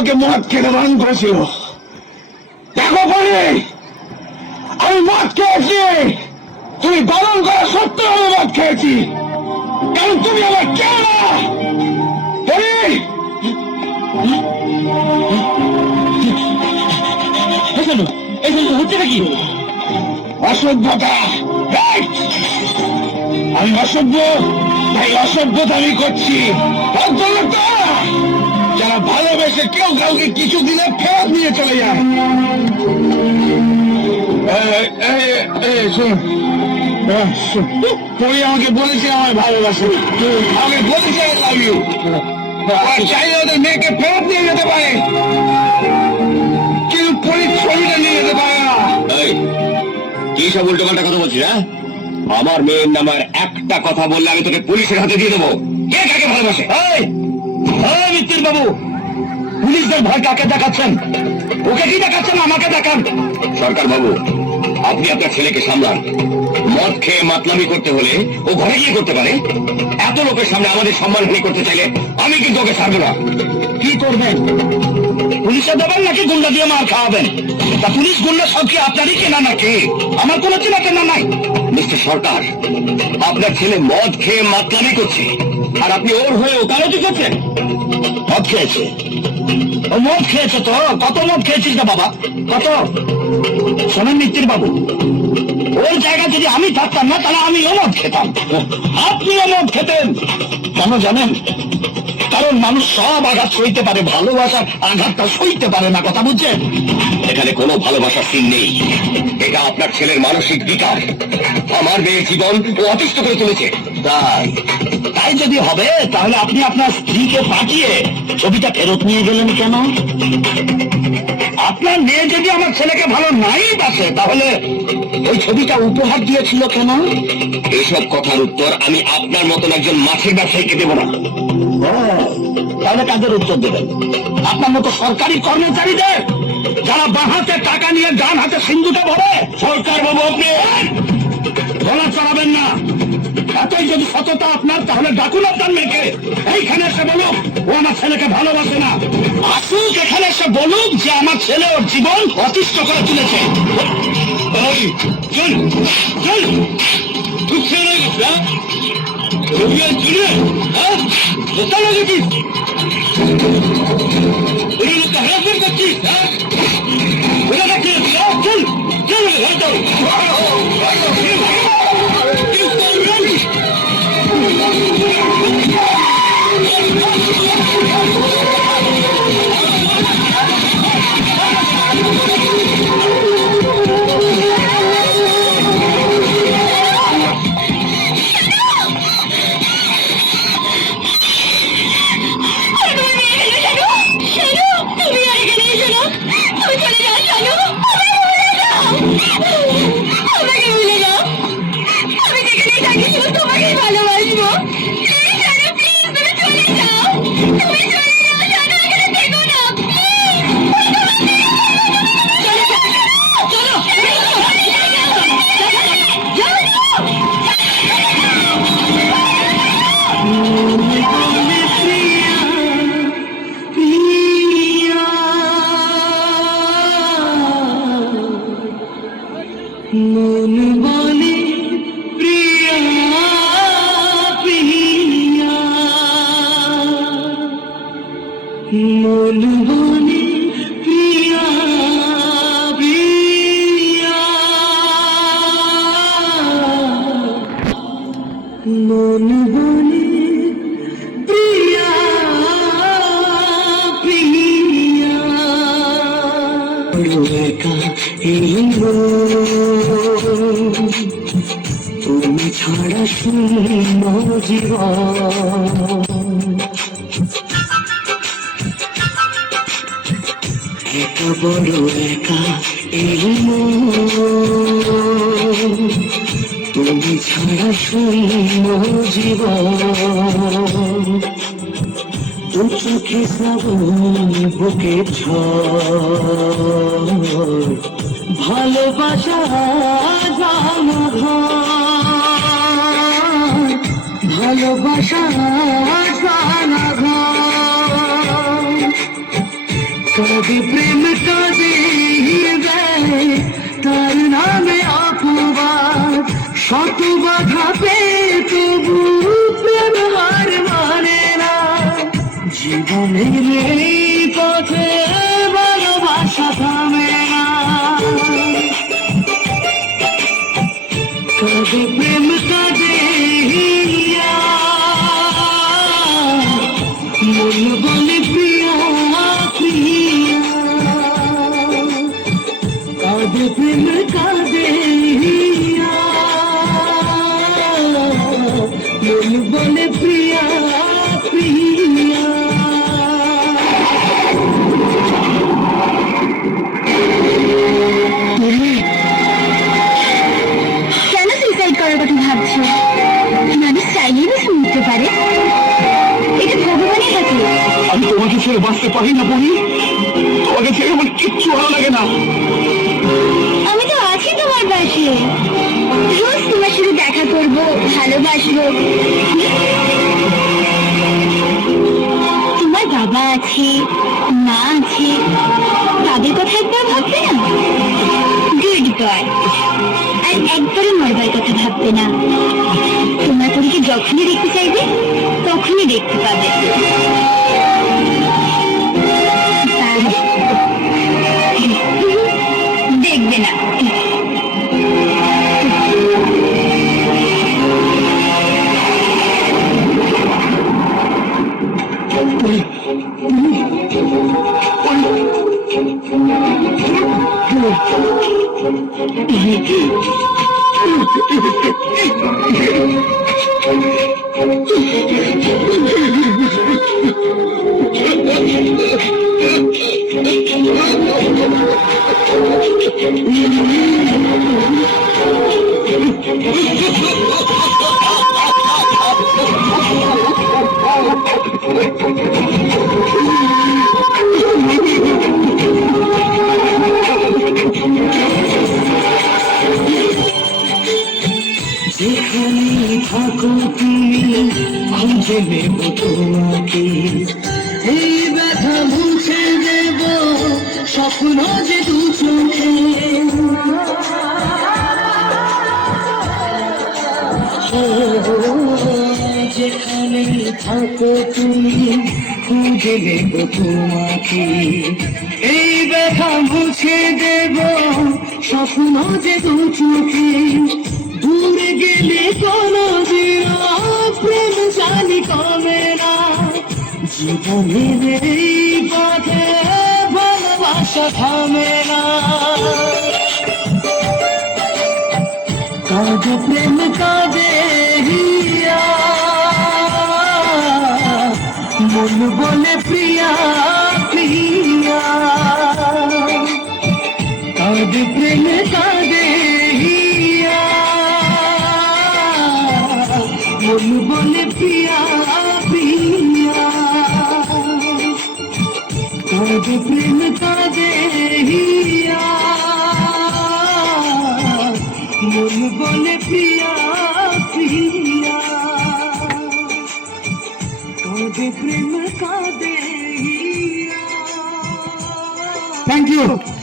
আমাকে মদ খেতে বারণ করেছিল। দেখো পরে আমি মদ খেয়েছি, তুমি বারণ করা সত্ত্বেও আমি মদ খেয়েছি, কারণ তুমি আমার কেউ না। হচ্ছে নাকি অসভ্যতা? আমি অসভ্য, তাই অসভ্যতা আমি করছি। যারা ভালোবেসে কেউ কাউকে কিছু দিলে ফেরত নিয়ে চলে যায়। তুমি আমাকে বলেছে আমার ভালোবাসে, আমাকে বলেছে আই লাভ ইউ, চাইলে ওদের মেয়েকে ফেরত নিয়ে যেতে পারে, কিন্তু ছবিটা নিয়ে যেতে পারে না। কি সব উল্টো পাল্টা কথা বলছিস? হ্যাঁ, আমার মেয়ের নামার একটা কথা বললে আমি তোকে পুলিশের হাতে দিয়ে দেবো। কে কাকে ভালোবাসে? মিত্তির বাবু, পুলিশদের ভয় কাকে দেখাচ্ছেন? ওকে কি দেখাচ্ছেন? আমাকে দেখান। সরকার বাবু, আপনি আপনার ছেলেকে সামলান। মদ খেয়ে মাতলামি করতে হলে ও ঘরে গিয়ে করতে পারে। এত লোকের সামনে আমাদের সম্মানহানি করতে চাইলে আমি কিন্তু ওকে ছাড়বো না। কি করবেন? পুলিশে দেবেন নাকি গুন্ডা দিয়ে মার খাওয়াবেন? তা পুলিশ গুন্ডা সব কি আপনারই কেনা নাকি? আমার কোনো চেনা কেনা নাই। মিস্টার সরকার, আপনার ছেলে মদ খেয়ে মাতলামি করছে, আর আপনি ওর হয়ে ওকালতি করছেন। মদ খেয়েছে, ও মদ খেয়েছে তো। কত মদ খেয়েছিস না বাবা, কত? শোনেন মিত্তির বাবু, ওর জায়গা যদি আমি থাকতাম না, তাহলে আমিও মদ খেতাম, আপনিও মদ খেতেন। কেন জানেন? কারণ মানুষ সব আঘাত সইতে পারে, ভালোবাসার আঘাতটা সইতে পারে না। কথা বুঝছেন? এখানে কোনো ভালোবাসার সিন নেই। এটা আপনার ছেলের মানসিক বিকার। আমার মেয়ের জীবন ও অতিষ্ঠ করে তুলেছে। তাই যদি হবে, তাহলে আপনি আপনার স্ত্রীকে পাঠিয়ে ছবিটা ফেরত নিয়ে গেলেন কেন? আপনার মেয়ে যদি আমার ছেলেকে ভালো নাই বাসে, তাহলে ওই ছবিটা উপহার দিয়েছিল কেন? এসব কথার উত্তর আমি আপনার মতন একজন মাছের ব্যবসায়ীকে দেব না। তাহলে কাদের উত্তর দেবেন? আপনার মতো সরকারি কর্মচারীদের, যারা বাঁ হাতে টাকা নিয়ে ডান হাতে সিন্ধুকে ভরে। সরকার বাবু, আপনি গলা চড়াবেন না। এতই যদি সততা আপনার, তাহলে ডাকুন আপনার মেয়েকে, এইখানে এসে বলুক ও আমার ছেলেকে ভালোবাসে না। আসুক এখানে এসে বলুক যে আমার ছেলে ওর জীবন অতিষ্ঠ করে তুলেছে। মন বলে প্রিয়া প্রিয়া, মন বলে প্রিয়া প্রিয়া, মন বলে প্রিয়া প্রিয়া। একা এই তুমি ছাড়া শূন্য জীবন, একা বড় একা এই তুমি ছাড়া শূন্য জীবন। দু চোখে শ্রাবণ বুকে ঝড়, ভালোবাসা জানা ঘর, ভালোবাসা জানা ঘর। কাঁদে প্রেম কাঁদে হৃদয় তার নামে অপবাদ শত বাধা পেয়ে তবু প্রেম হার মানে না জীবনের এই পথে ভালোবাসা থামে না কাঁদে প্রেম কাঁদে হিয়া মন বলে প্রিয়া প্রিয়া কাঁদে প্রেম কাঁদে হিয়া মন বলে প্রিয়া প্রিয়া কেন সুইসাইড করার কথা ভাবছো? মানুষ চাইলেই না শুনতে পারে, এটা ভগবানের হাতে। আমি তোমাকে ছেড়ে বাঁচতে পারি না বলি তোমাকে ছেড়ে আমার কিচ্ছু ভালো লাগে না আমি তো আছি তোমার পাশে, রোজ তোমার সাথে দেখা করবো, ভালোবাসবো। তোমার বাবা আছে, মা আছে, তাদের কথা একবার ভাববে না? Good boy. আর একবারও মরবার কথা ভাববে না। তোমার পরীকে যখনই দেখতে চাইবে তখনই দেখতে পাবে। দেখবে না। যেখানে থাকো তুমি খুঁজে নেব তোমাকে এই ব্যথা মুছে দেব স্বপ্ন যে দু চোখে যেখানে থাকো তুমি খুঁজে নেব তোমাকে এই ব্যথা মুছে দেব স্বপ্ন যে দু চোখে দূরে গেলে কোনদিন প্রেম জানি কমে না জীবনের এই পথে ভালোবাসা থামে না কাঁদে প্রেম কাঁদে হিয়া মন বলে প্রিয়া প্রিয়া কাঁদে প্রেম কাঁদে হিয়া মন বলে প্রিয়া প্রিয়া কাঁদে প্রেম কাঁদে হিয়া মন বলে প্রিয়া প্রিয়া কাঁদে প্রেম কাঁদে হিয়া। Thank you.